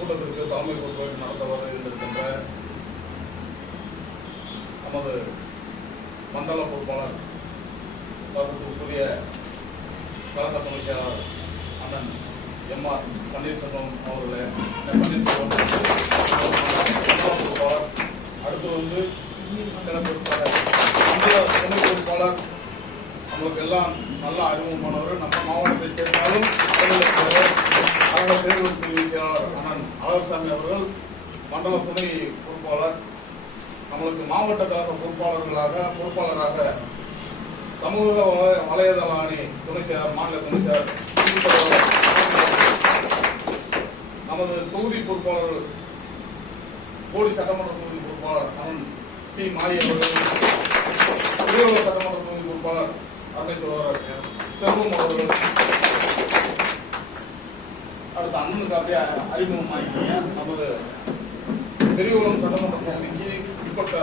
கூட்டத்திற்கு தலைமை பொறுப்பேற்று நடத்த வர இருக்கின்ற நமது மண்டல பொறுப்பாளர் அதற்குரிய கழக துணை செயலாளர் அண்ணன் எம்.ஆர். பன்னீர்செல்வம் அவர்களே, பொறுப்பாளர் அடுத்து துணை பொறுப்பாளர் நம்மளுக்கு எல்லாம் நல்ல அறிமுகமானவர். நம்ம மாவட்டத்தைச் சேர்ந்தாலும் கழக தேர்தல் பிரிவு செயலாளர் அண்ணன் அழகர்சாமி அவர்கள் மண்டல துணை பொறுப்பாளர். நம்மளுக்கு மாவட்ட கழக பொறுப்பாளராக சமூக வலைதள அணி துணை செயலாளர், மாநில துணை செயலாளர், நமது தொகுதி பொறுப்பாளர், போடி சட்டமன்ற தொகுதி பொறுப்பாளர் அண்ணன் பி. மாரி அவர்கள், திருவள்ளூர் சட்டமன்ற தொகுதி பொறுப்பாளர் அருமை சகோதரர் செல்வம் அவர்கள். அடுத்த அண்ணனுக்கு அப்படியே அறிமுகமாகிட்டீங்க. நமது பெரியகுளம் சட்டமன்ற தொகுதிக்கு உட்பட்ட